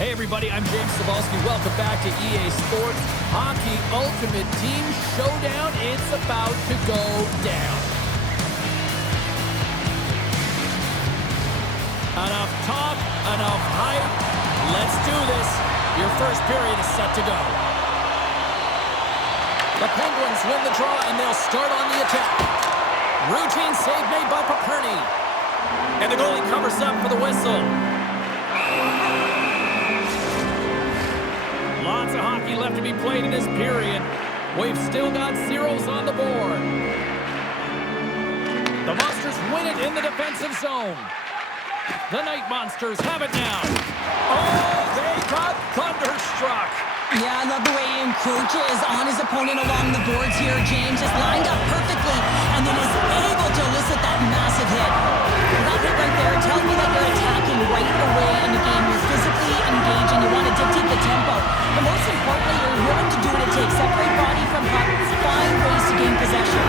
Hey everybody, I'm James Cebulski. Welcome back to EA Sports Hockey Ultimate Team Showdown. It's about to go down. Enough talk, enough hype. Let's do this. Your first period is set to go. The Penguins win the draw and they'll start on the attack. Routine save made by Paperny. And the goalie covers up for the whistle. Lots of hockey left to be played in this period. We've still got zeros on the board. The Monsters win it in the defensive zone. The Night Monsters have it now. Oh, they got thunderstruck. Yeah, I love the way he encroaches on his opponent along the boards here. James is lined up perfectly and then is able to elicit that massive hit. That hit right there tells me that you're attacking right away in the game. You're physically engaging. You want to dictate the tempo. But most importantly, you're willing to do what it takes. Separate body from puck. Find ways to gain possession.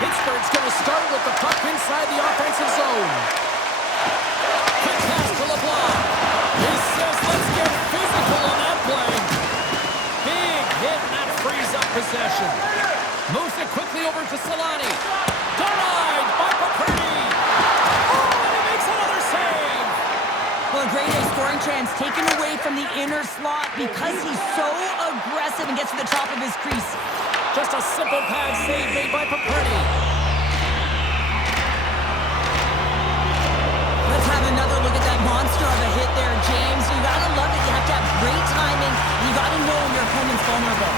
Pittsburgh's going to start with the puck inside the offensive zone. Quick pass to LeBlanc. He says, let's get physical on that play. Big hit, and that frees up possession. Moves it quickly over to Solani. Denied by Paperny. Oh, and he makes another save. Well, a great scoring chance taken away from the inner slot because he's so aggressive and gets to the top of his crease. Just a simple pad save made by Paperny. Let's have another look at that monster of a hit there, James. You gotta love it. You have to have great timing. You gotta know when your opponent's vulnerable.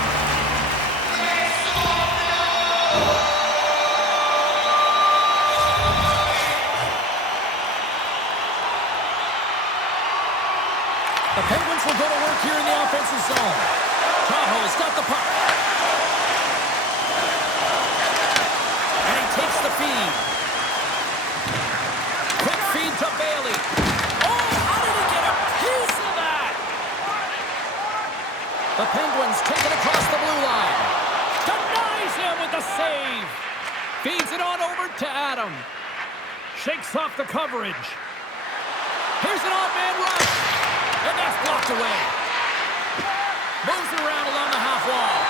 The Penguins will go to work here in the offensive zone. Tahoe's got the puck. And he takes the feed. Quick feed to Bailey. Oh, how did he get a piece of that? The Penguins take it across the blue line. Denies him with the save. Feeds it on over to Adam. Shakes off the coverage. Here's an off-man rush. And that's blocked away. Moves it around along the half wall.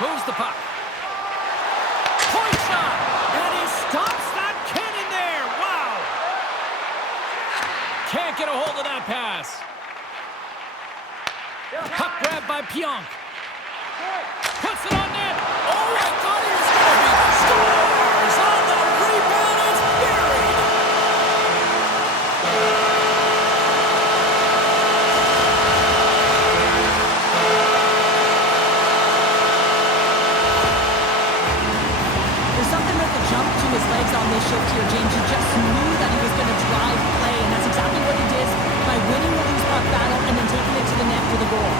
Moves the puck. Point shot. And he stops that cannon there. Wow. Can't get a hold of that pass. Puck grabbed by Pionk. Puts it on net. Oh, I thought he was going to be scores on the rebound. It's buried. There's something with the jump to his legs on this shift here, James. You just knew that he was going to drive play, and that's exactly what he did by winning the loose puck battle and then taking it to the net for the goal.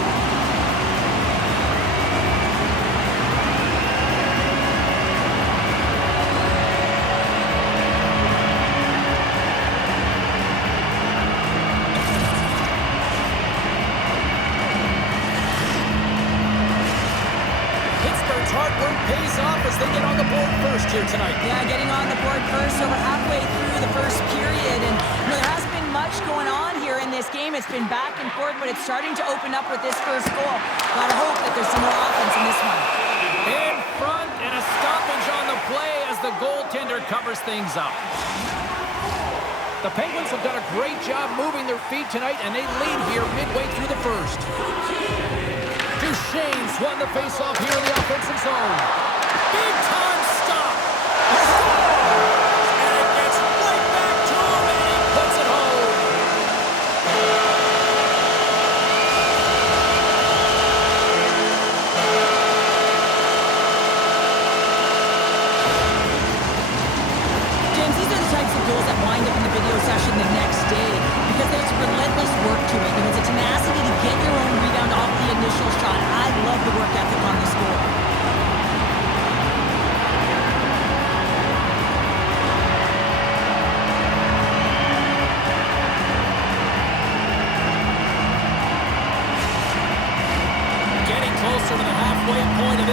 Hard work pays off as they get on the board first here tonight. Yeah, getting on the board first, so we're halfway through the first period, and there hasn't been much going on here in this game. It's been back and forth, but it's starting to open up with this first goal. Gotta hope that there's some more offense in this one. In front, and a stoppage on the play as the goaltender covers things up. The Penguins have done a great job moving their feet tonight, and they lead here midway through the first. Duchesne's won the faceoff here in the offensive zone. Big time stop. And it gets right back to him, and he puts it home.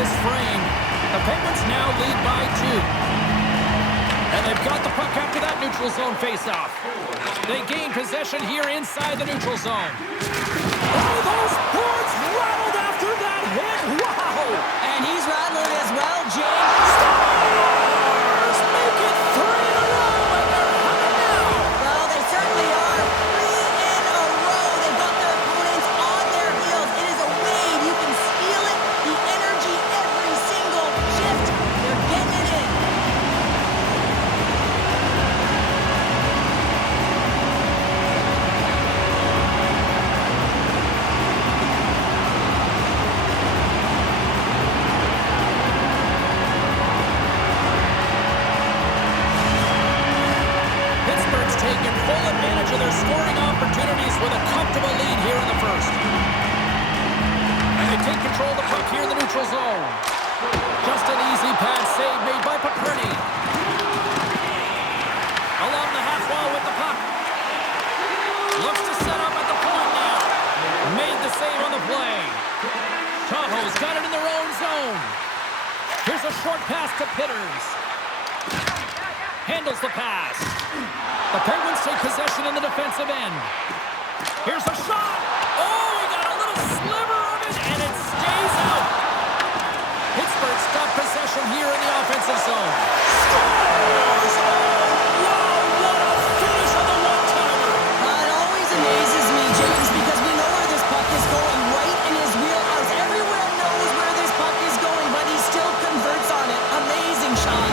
this frame. The Penguins now lead by 2. And they've got the puck after that neutral zone faceoff. They gain possession here inside the neutral zone. Oh, those boards rattled after that hit. Wow! And he's rattling as well, James. Stars make it 3 in a row, and they're hot now. Well, they certainly are. 3 in a row. They've got their opponents on their heels. It is a wave. You can feel it. The energy every single shift. They're getting it in. Pittsburgh's taken full advantage of their scoring opportunities with a comfortable lead here in the first. And they take control of the puck here in the neutral zone. Just an easy pass save made by Paperny. Along the half wall with the puck. Looks to set up at the point now. Made the save on the play. Tahoe's got it in their own zone. Here's a short pass to Pitters. Handles the pass. The Penguins take possession in the defensive end. Here's a shot. Oh, he got a little sliver of it, and it stays out. Pittsburgh's got possession here in the offensive zone. Scores! Oh, wow, what a finish on the one-timer. It always amazes me, James, because we know where this puck is going, right in his wheelhouse. Everyone knows where this puck is going, but he still converts on it. Amazing shot.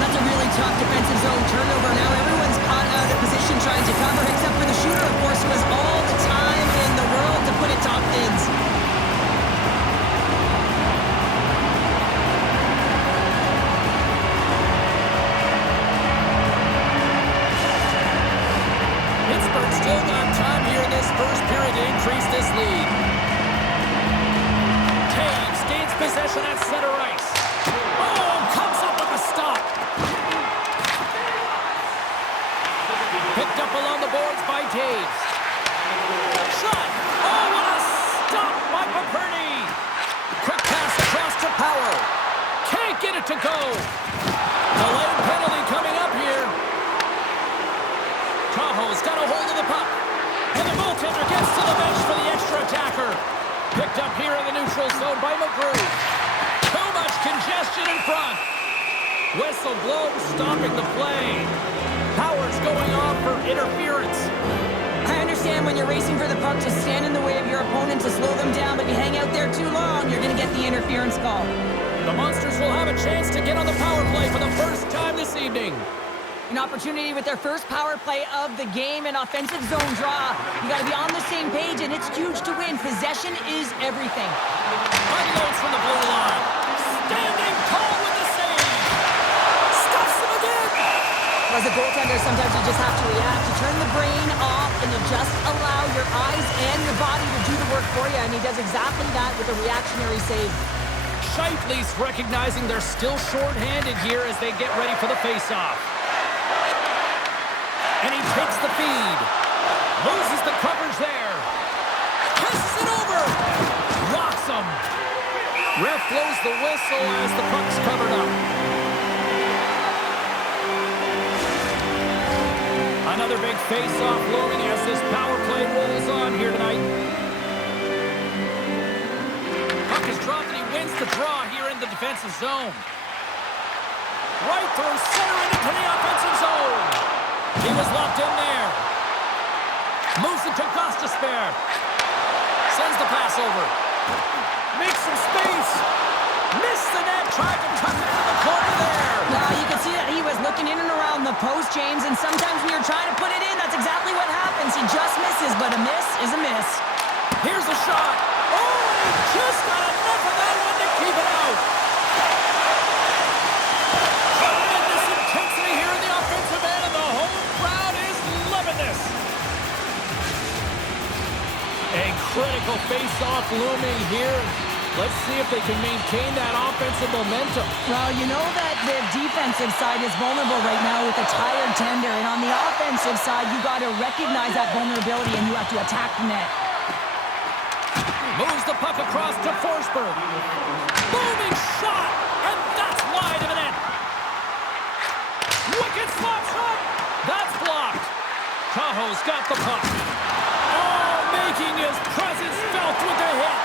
That's a really tough defensive zone turnover. Now everyone's caught out of position trying to cover, except for the shooter, of course, who has all the time in the world to put it top ends. Pittsburgh still got time here in this first period to increase this lead. Taves gains possession at center ice. Oh, comes up with a stop. Picked up along the boards by Taves. Shot. Oh, what a stop by Paperny. Quick pass across to Powell. Can't get it to go. Delayed penalty coming up here. Tahoe's got a hold of the puck. And the goaltender gets to the bench for the extra attacker. Picked up here in the neutral zone by McGrew. Too much congestion in front. Whistle blows, stopping the play. Howard's going off for interference. I understand when you're racing for the puck to stand in the way of your opponent to slow them down, but you hang out there too long, you're going to get the interference call. The Monsters will have a chance to get on the power play for the first time this evening. An opportunity with their first power play of the game, an offensive zone draw. You got to be on the same page, and it's huge to win. Possession is everything. Unloads from the blue line. Standing tall with the save. Stuffs him again. As a goaltender, sometimes you just have to react. You turn the brain off, and you just allow your eyes and your body to do the work for you, and he does exactly that with a reactionary save. Scheifele's recognizing they're still short-handed here as they get ready for the face-off. And he takes the feed. Loses the coverage there. Passes it over. Rocks him. Ref blows the whistle as the puck's covered up. Another big face-off looming as this power play rolls on here tonight. Puck is dropped and he wins the draw here in the defensive zone. Right through center and into the offensive zone. He was locked in there. Moves it to Gostisbehere. Sends the pass over. Makes some space. Missed the net. Tried to tuck it into the corner there. You can see that he was looking in and around the post, James, and sometimes when you're trying to put it in, that's exactly what happens. He just misses, but a miss is a miss. Here's a shot. Oh, he just got enough of that one to keep it out. Tremendous intensity here in the offensive end, and the home crowd is loving this. A critical face-off looming here. Let's see if they can maintain that offensive momentum. Well, you know that the defensive side is vulnerable right now with a tired tender, and on the offensive side, you got to recognize that vulnerability and you have to attack the net. Moves the puck across to Forsberg. Booming shot, and that's wide of the net. Wicked slap shot. That's blocked. Tahoe's got the puck. Oh, making his presence felt with the hit.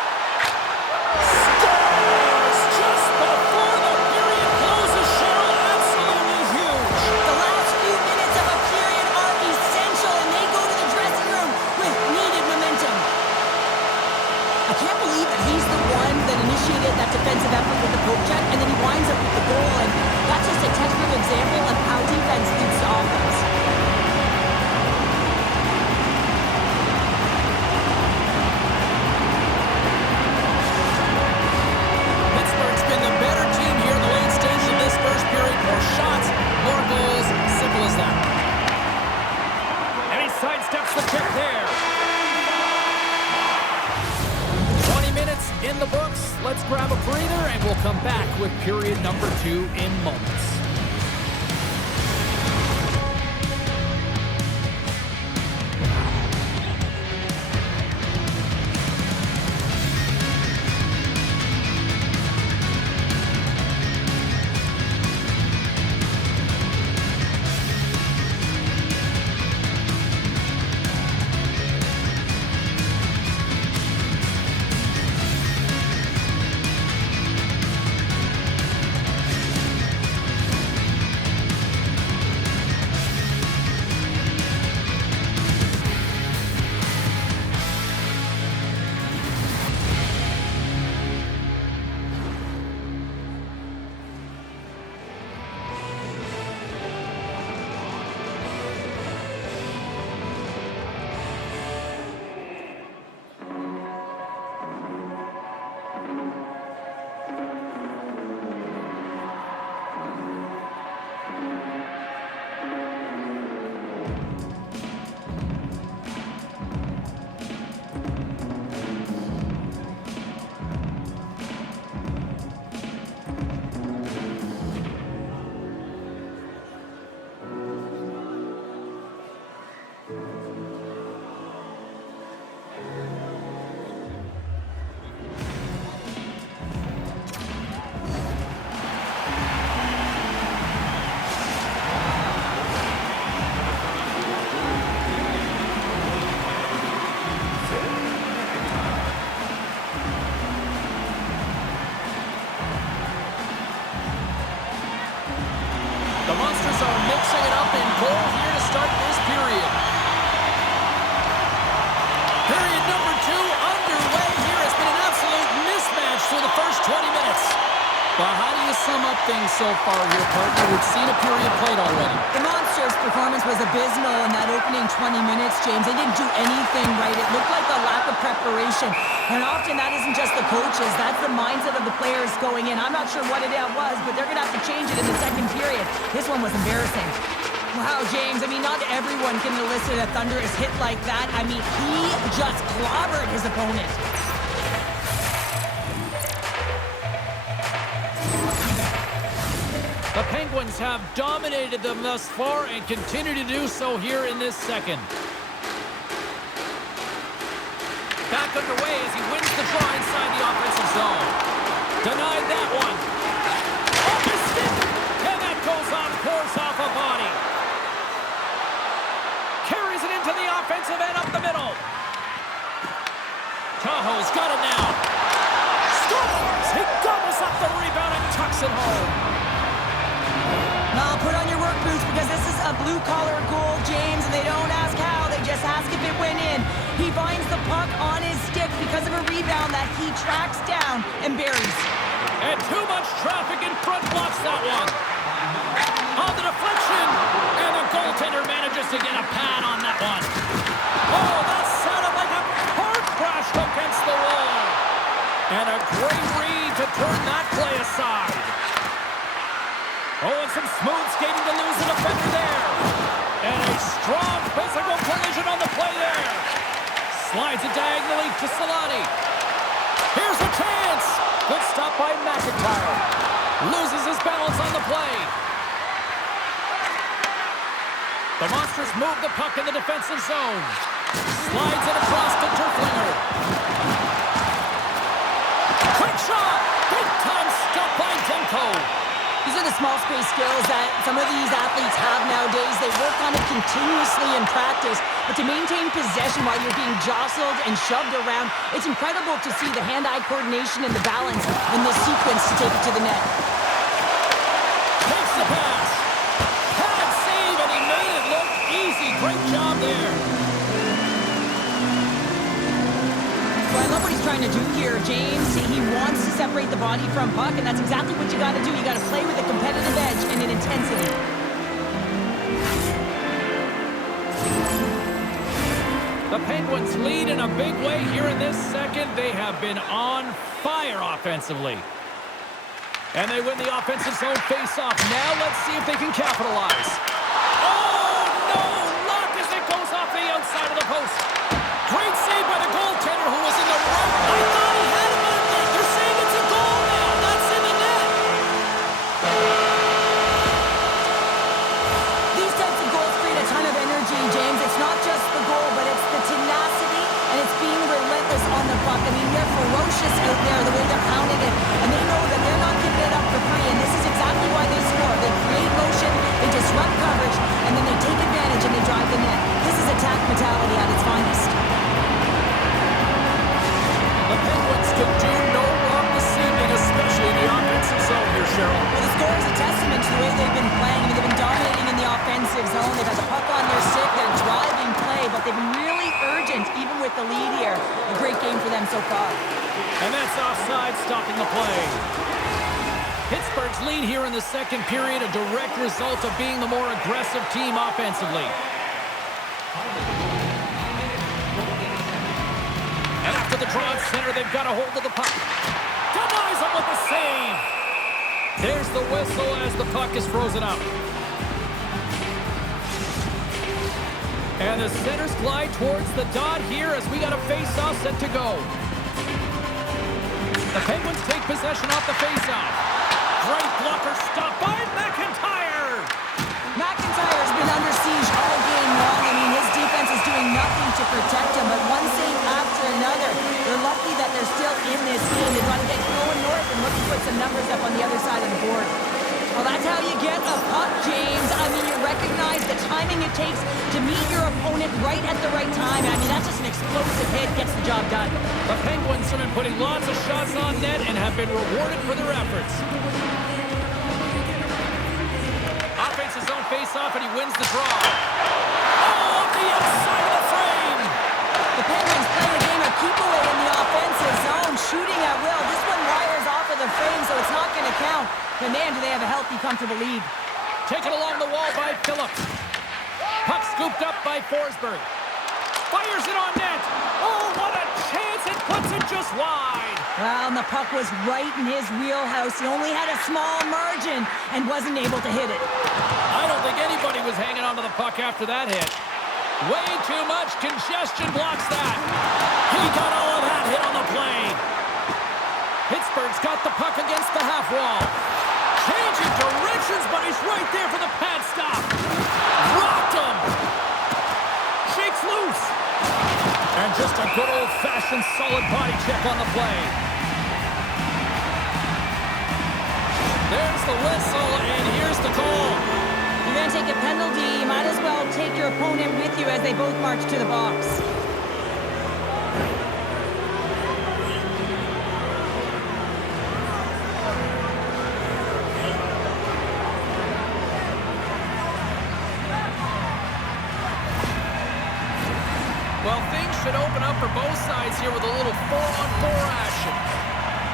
Scores just before the period closes, Cheryl. Absolutely huge. The last few minutes of a period are essential, and they go to the dressing room with needed momentum. I can't believe that he's the one that initiated that defensive effort with the poke check, and then he winds up with the goal, and that's just a textbook example of how defense leads to offense. Pittsburgh's been the better team here in the late stage in this first period. More shots, more goals. Simple as that. And he sidesteps the kick there. 20 minutes in the books. Let's grab a breather, and we'll come back with period number 2 in moments. The Monsters are mixing it up in goal here to start this period. Period number 2 underway here. Has been an absolute mismatch through the first 20 minutes. But how do you sum up things so far here, partner? We've seen a period played already. The Monsters' performance was abysmal in that opening 20 minutes, James. They didn't do anything right. It looked like a lack of preparation. And often that isn't just the coaches. That's the mindset of the players going in. I'm not sure what it was, but they're going to have to change it in the second period. This one was embarrassing. Wow, James, I mean, not everyone can elicit a thunderous hit like that. I mean, he just clobbered his opponent. The Penguins have dominated them thus far and continue to do so here in this second. Back underway as he wins the draw inside the offensive zone. Denied that one. Off his stick, and that goes off, pours off a body. Carries it into the offensive end up the middle. Tahoe's got it now. Scores! He gobbles up the rebound and tucks it home. Now put on your work boots because this is a blue-collar goal, James, and they don't ask how, they just ask if it went in. He finds the puck on his stick because of a rebound that he tracks down and buries. And too much traffic in front blocks that one. On the deflection, and the goaltender manages to get a pad on that one. Oh, that sounded like a car crash against the wall. And a great read to turn that play aside. Oh, and some smooth skating to lose the defender there. And a strong physical collision on the play there. Slides it diagonally to Salati. Here's a chance. Good stop by McIntyre. Loses his balance on the play. The Monsters move the puck in the defensive zone. Slides it across to Terflinger. shot! Big time stop by Demko. These are the small space skills that some of these athletes have nowadays. They work on it continuously in practice, but to maintain possession while you're being jostled and shoved around, it's incredible to see the hand-eye coordination and the balance in this sequence to take it to the net. Takes the pass. Pad save, and he made it look easy. Great job there. Well, I love what he's trying to do here, James. He wants to separate the body from puck, and that's exactly what you got to do. You got to play with a competitive edge and an intensity. The Penguins lead in a big way here in this second. They have been on fire offensively. And they win the offensive zone face-off. Now let's see if they can capitalize. Oh, no! Luck as it goes off the outside of the post. Great save by the goaltender who was in the right. I thought he had him on net. They're saying it's a goal now. That's in the net. These types of goals create a ton of energy, James. It's not just the goal, but it's the tenacity, and it's being relentless on the puck. I mean, they're ferocious out there, the way they're pounding it, and they know that they're not giving it up for free, and this is exactly why they score. They create motion, they disrupt coverage, and then they take advantage and they drive the net. This is attack mentality at its finest. The Penguins can do no wrong this evening, especially in the offensive zone here, Cheryl. Well, the score is a testament to the way they've been playing. I mean, they've been dominating in the offensive zone. They've had the puck on their stick. They're driving play, but they've been really urgent, even with the lead here. A great game for them so far. And that's offside, stopping the play. Pittsburgh's lead here in the second period, a direct result of being the more aggressive team offensively. And after the draw at center, they've got a hold of the puck. Denies him with the save. There's the whistle as the puck is frozen up. And the centers glide towards the dot here as we got a face-off set to go. The Penguins take possession off the face-off. Great blocker stop by McIntyre. McIntyre's been under siege all game long. I mean, his defense is doing nothing to protect him, but one save after another. They're lucky that they're still in this game. They've got to get going north and look to put some numbers up on the other side of the board. Well, that's how you get a puck, James. I mean, you recognize the timing it takes to meet your opponent right at the right time. I mean, that's just an explosive hit, gets the job done. The Penguins have been putting lots of shots on net and have been rewarded for their efforts. Offensive zone face-off, and he wins the draw. Oh, off the outside of the frame! The Penguins play a game of keep away in the offensive zone, shooting at will. This one wires off of the frame, so it's not going to count. But man, do they have a healthy, comfortable lead. Taken along the wall by Phillips. Puck scooped up by Forsberg. Fires it on net. Oh, what a chance! It puts it just wide. Well, and the puck was right in his wheelhouse. He only had a small margin and wasn't able to hit it. I don't think anybody was hanging onto the puck after that hit. Way too much congestion blocks that. He got all of that hit on the play. Pittsburgh's got the puck against the half wall. Changing directions, but he's right there for the pad stop. Rocked him. Shakes loose. And just a good old-fashioned solid body check on the play. There's the whistle, and here's the call. You're going to take a penalty. You might as well take your opponent with you as they both march to the box. Well, things should open up for both sides here with a little 4-on-4 action.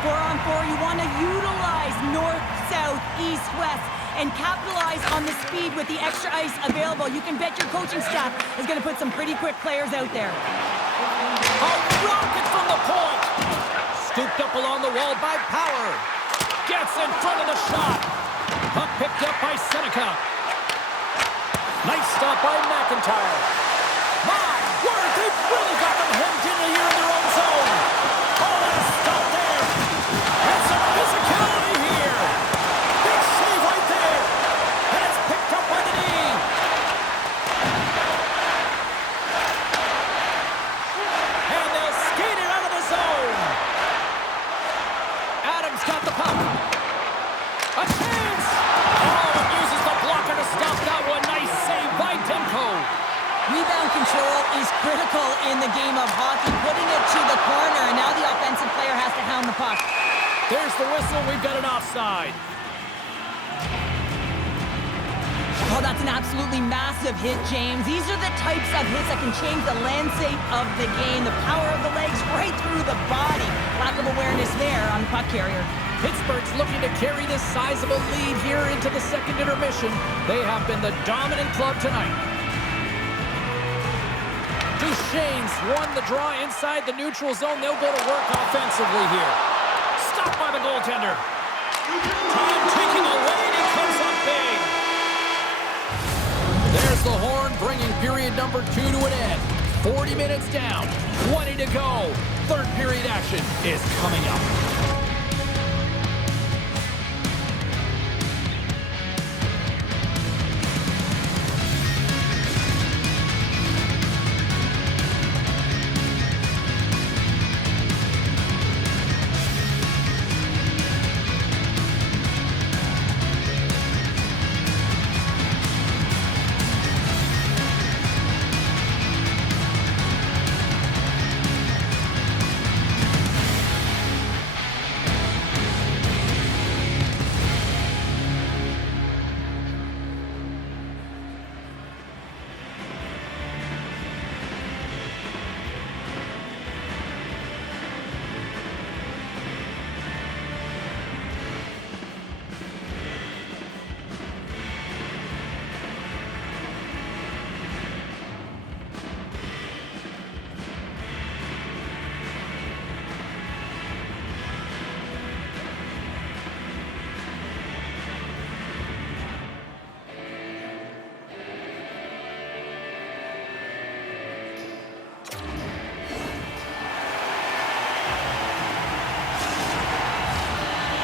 4-on-4, you want to utilize north, south, east, west, and capitalize on the speed with the extra ice available. You can bet your coaching staff is going to put some pretty quick players out there. A rocket from the point. Scooped up along the wall by Power. Gets in front of the shot. Puck picked up by Seneca. Nice stop by McIntyre. My word, they've really got them hemmed in here in their own zone. Oh, and a stop there. And some physicality here. Big save right there. And it's picked up by the knee. And they'll skate it out of the zone. Rebound control is critical in the game of hockey, putting it to the corner, and now the offensive player has to hound the puck. There's the whistle. We've got an offside. Oh, that's an absolutely massive hit, James. These are the types of hits that can change the landscape of the game. The power of the legs right through the body. Lack of awareness there on the puck carrier. Pittsburgh's looking to carry this sizable lead here into the second intermission. They have been the dominant club tonight. Duchesne's won the draw inside the neutral zone. They'll go to work offensively here. Stopped by the goaltender. Time ticking away, and he comes up big. There's the horn, bringing period number 2 to an end. 40 minutes down, 20 to go. Third period action is coming up.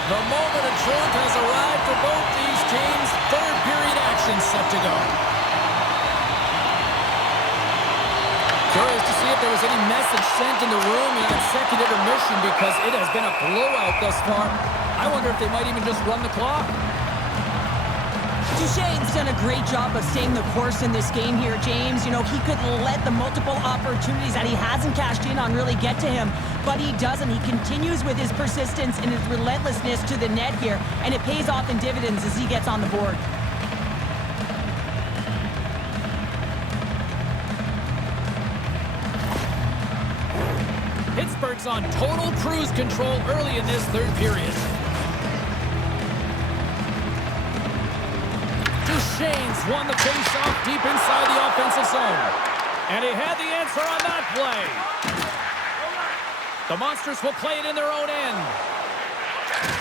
The moment of truth has arrived for both these teams. Third period action set to go. Curious to see if there was any message sent in the room in that second intermission, because it has been a blowout thus far. I wonder if they might even just run the clock. Duchesne's done a great job of staying the course in this game here, James. You know, he could let the multiple opportunities that he hasn't cashed in on really get to him, but he doesn't. He continues with his persistence and his relentlessness to the net here, and it pays off in dividends as he gets on the board. Pittsburgh's on total cruise control early in this third period. Duchesne's won the face-off deep inside the offensive zone. And he had the answer on that play. The Monsters will play it in their own end.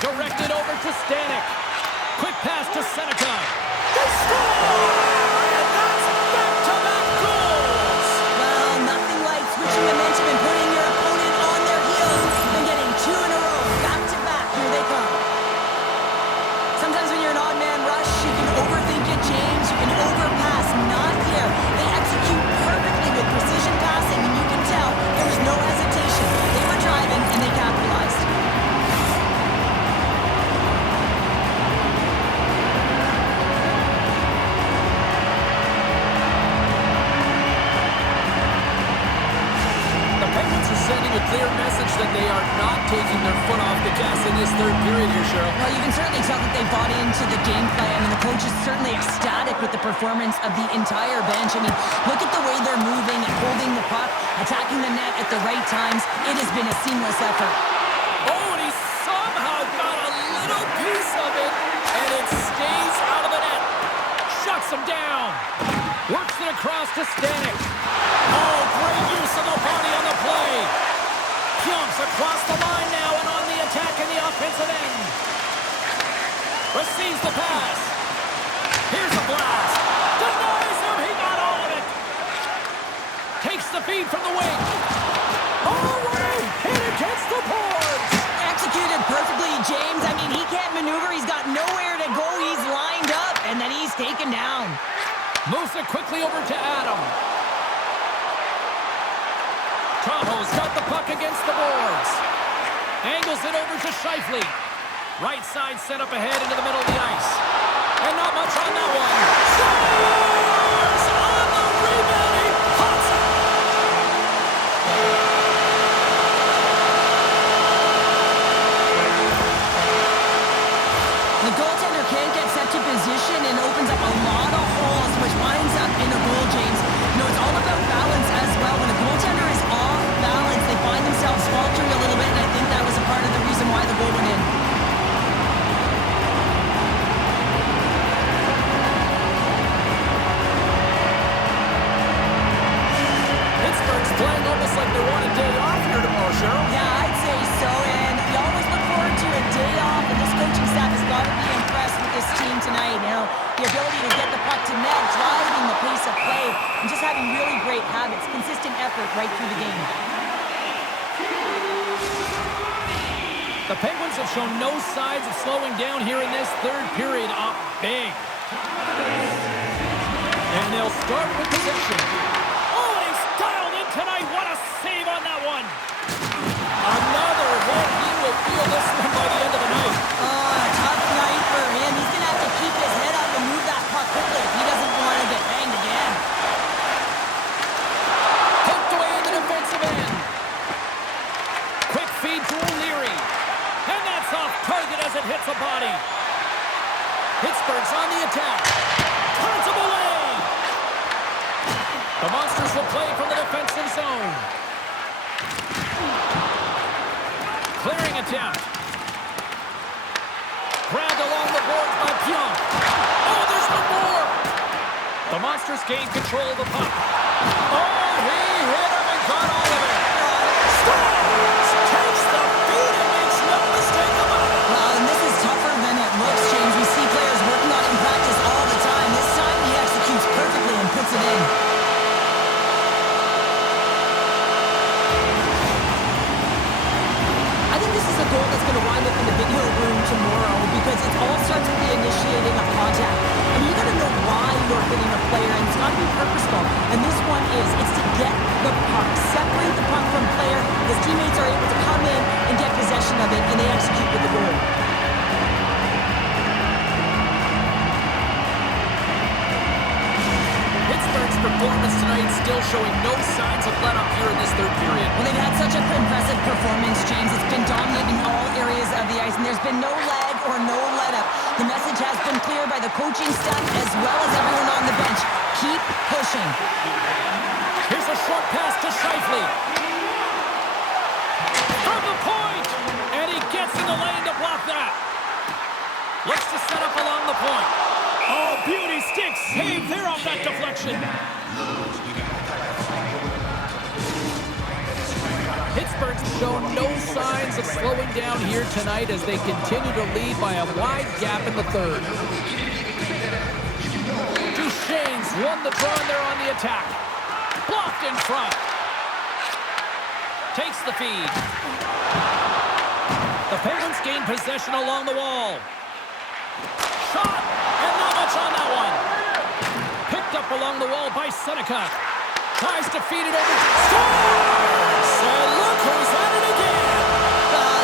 Directed over to Stanek. Quick pass to Seneca. They score! And that's back-to-back goals! Well, nothing like switching momentum and putting your opponent on their heels and getting 2 in a row. Back-to-back, here they come. Sometimes when you're an odd man rush, you can overthink it, James. You can overpass. Not here. They execute perfectly with precision passing, and you can tell there was no hesitation. They were driving, and they capitalized. The Penguins are sending a clear message that they are not taking their foot off the gas in this third period here, Cheryl. Well, you can certainly tell that they bought into the game plan, and the coach is certainly ecstatic with the performance of the entire bench. I mean, look at the way they're moving and holding the puck, attacking the net at the right times. It has been a seamless effort. Oh, and he somehow got a little piece of it, and it stays out of the net. Shuts him down. Works it across to Stanek. Oh, great use of the body on the play. Jumps across the line now and on the attack in the offensive end. Receives the pass. Here's a blast. Denies him. He got all of it. Takes the feed from the wing. Oh, what a hit against the boards. Executed perfectly, James. I mean, he can't maneuver. He's got nowhere to go. He's lined up, and then he's taken down. Moves it quickly over to Adam. Tahoe's got the puck against the boards. Angles it over to Scheifele. Right side set up ahead into the middle of the ice. And not much on that one. Scores! On the rebound, he playing almost like they want a day off here tomorrow, Cheryl. Yeah, I'd say so, and you always look forward to a day off, and this coaching staff has got to be impressed with this team tonight. You know, the ability to get the puck to net, driving the pace of play, and just having really great habits, consistent effort right through the game. The Penguins have shown no signs of slowing down here in this third period, up big. And they'll start with possession. Oh, and he's dialed in tonight. What a save on that one. Another hit. He will feel this one by the end of the night. Oh, a tough night for him. He's going to have to keep his head up and move that puck quickly if he doesn't want to get banged again. Hooked away in the defensive end. Quick feed to O'Leary. And that's off target as it hits a body. Pittsburgh's on the attack. Turns him away. The Monsters will play from the defensive zone. Clearing attempt. Grabbed along the boards by Pionk. Oh, there's one more. The Monsters gain control of the puck. Oh, he hit him and got all of it. Scores! Takes the feed and makes no mistake about it. Well, and this is tougher than it looks, James. We see players working on it in practice all the time. This time he executes perfectly and puts it in. I think this is a goal that's going to wind up in the video room tomorrow because it all starts with the initiating of contact. I mean, you got to know why you're hitting a player, and it's got to be purposeful. And this one it's to get the puck, separate the puck from player. His teammates are able to come in and get possession of it, and they execute with the goal. Pittsburgh's performance tonight still showing no signs of let-up here in this third period. Well, they've had such an impressive performance, James. It's been dominant in all areas of the ice, and there's been no lag or no let-up. The message has been clear by the coaching staff as well as everyone on the bench. Keep pushing. Here's a short pass to Scheifele. From the point! And he gets in the lane to block that. Looks to set up along the point. Oh, beauty stick save there off that deflection. Pittsburgh's shown no signs of slowing down here tonight as they continue to lead by a wide gap in the third. Duchesne's won the draw and they're on the attack. Blocked in front. Takes the feed. The Penguins gain possession along the wall. Shot! And not much on that one. Picked up along the wall by Seneca. Tries to feed it over to scores! And look who's at it again!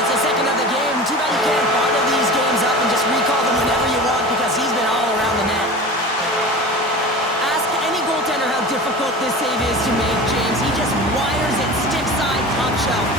It's the second of the game. Too bad you can't bottle these games up and just recall them whenever you want because he's been all around the net. Ask any goaltender how difficult this save is to make, James. He just wires it stick side, top shelf.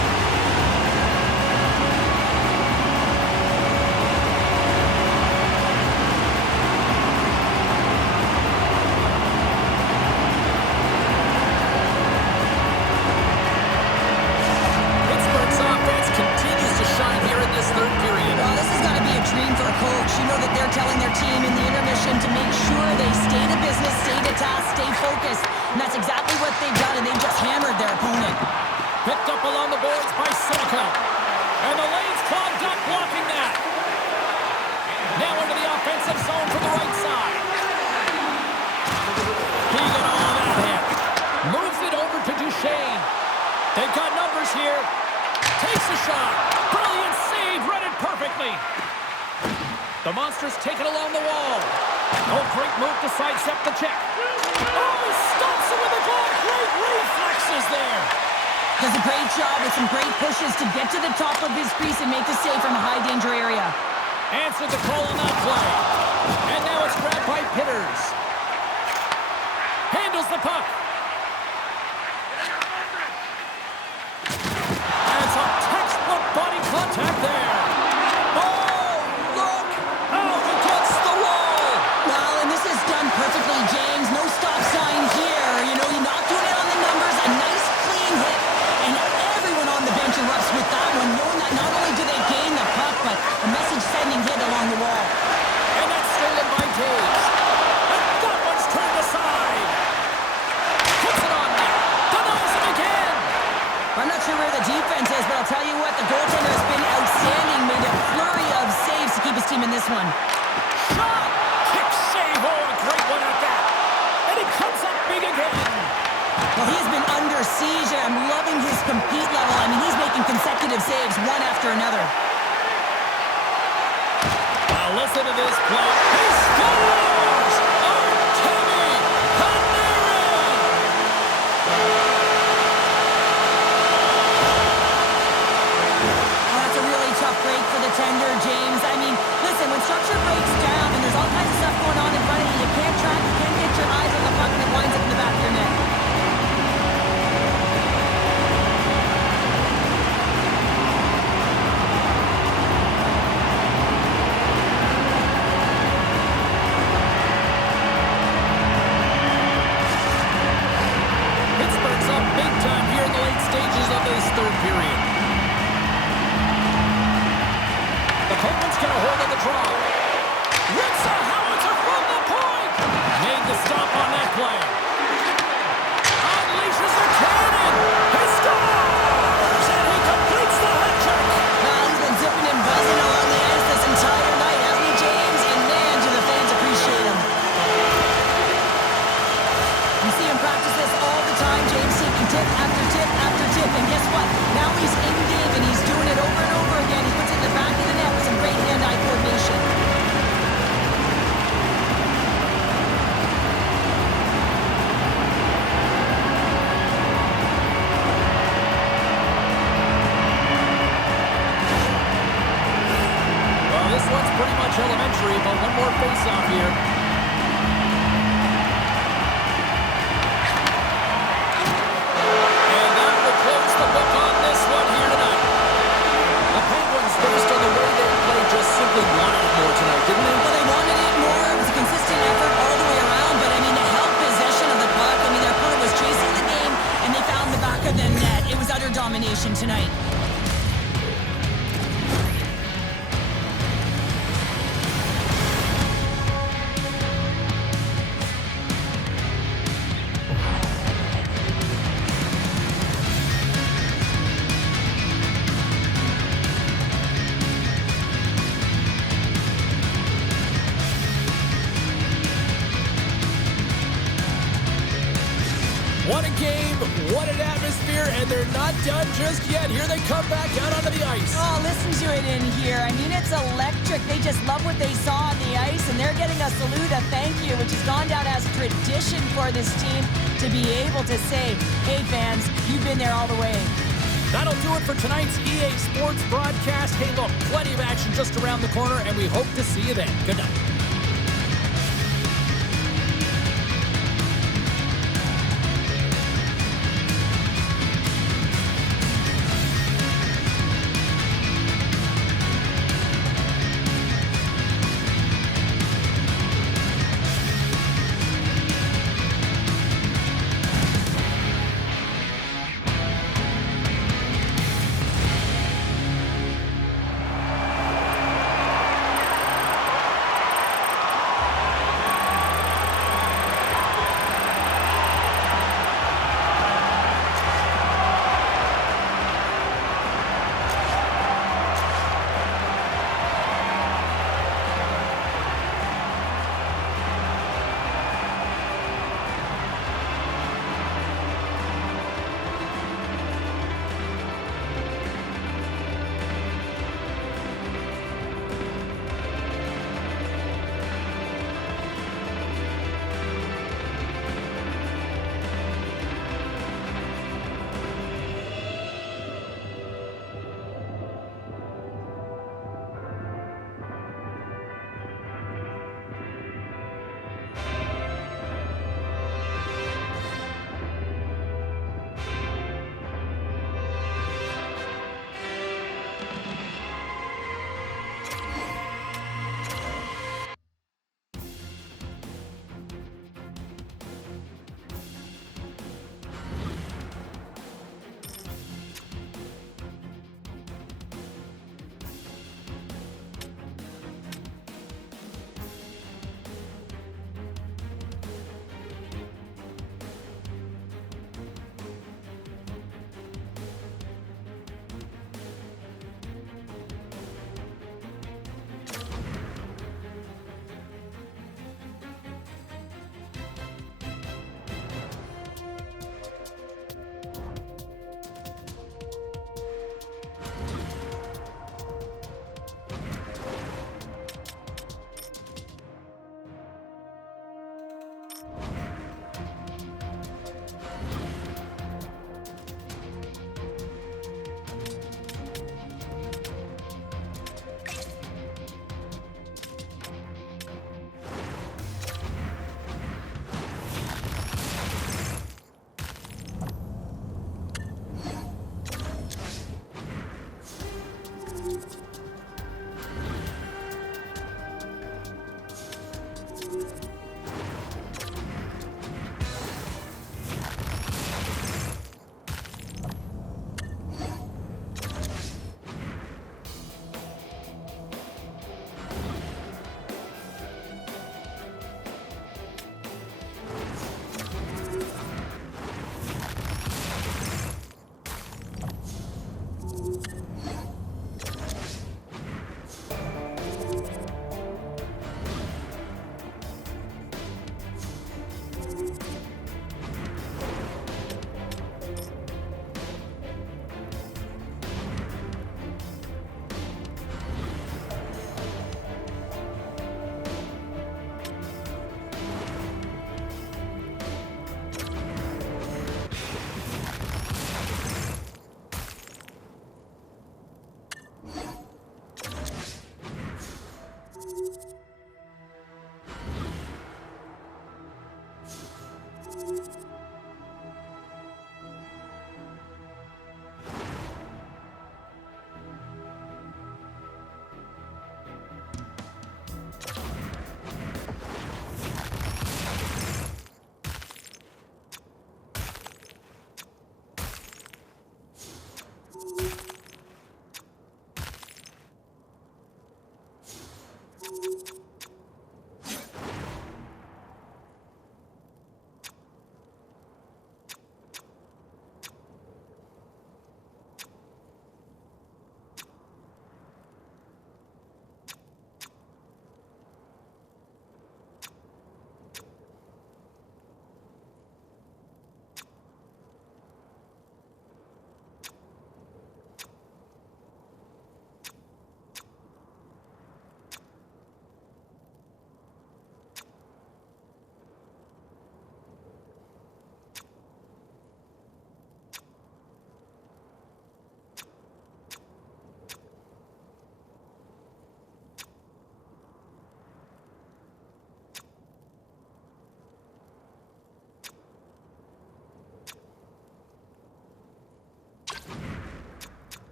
You know that they're telling their team in the intermission to make sure they stay to business, stay to task, stay focused. And that's exactly what they've done, and they've just hammered their opponent. Picked up along the boards by Seneca. And the lane's clogged up, blocking that. Now into the offensive zone for the right side. He got all of that hit. Moves it over to Duchesne. They've got numbers here. Takes a shot. Brilliant save, read it perfectly. The Monsters take it along the wall. Oh, great move to sidestep the check. Oh, he stops it with a glove. Great reflexes there. Does a great job with some great pushes to get to the top of his crease and make the save from a high-danger area. Answered the call on that play. And now it's grabbed by Pitters. Handles the puck. And it's a textbook body contact there. Perfectly, James. No stop sign here. You know, you're not doing it on the numbers. A nice, clean hit. And everyone on the bench erupts with that one, knowing that not only do they gain the puck, but a message-sending hit along the wall. And that's stolen by Taves. And that one's turned aside. Puts it on net. Denies him again. this one. Shot! Kick save! Oh, a great one at that. And he comes up big again. Well, he's been under siege, and I'm loving his compete level. I mean, he's making consecutive saves one after another. Now listen to this play. He scores! Artemi Panarin! Oh, that's a really tough break for the tender, James. I mean, listen, when structure breaks down and there's all kinds of stuff going on in front of you, you can't track, you can't get your eyes on the puck, and it winds up in the back of your net. Pittsburgh's up big time here in the late stages of this third period. The Penguins get a hold of the draw. Rips a howitzer from the point. Made the stop on that play. Unleashes a cannon. He scores! And he completes the hat trick. Well, he's been zipping and buzzing along the ice this entire night, hasn't he, James? And man, do the fans appreciate him. You see him practice this all the time, James, taking tip after tip after tip. And guess what? Now he's in game, and he's doing it over and over again. He puts it in the back of the net with some great hand-eye coordination. Well, this one's pretty much elementary, but one more face-off here. And that will close the book on this one here tonight. The Penguins, based on the way they played, just simply wanted it more tonight, didn't they? Well, they wanted it more. It was a consistent effort all the way around. But, I mean, they held possession of the puck. I mean, their opponent was chasing the game, and they found the back of the net. It was utter domination tonight. What a game, what an atmosphere, and they're not done just yet. Here they come back out onto the ice. Oh, listen to it in here. I mean, it's electric. They just love what they saw on the ice, and they're getting a salute, a thank you, which has gone down as tradition for this team to be able to say, hey, fans, you've been there all the way. That'll do it for tonight's EA Sports broadcast. Hey, look, plenty of action just around the corner, and we hope to see you then. Good night.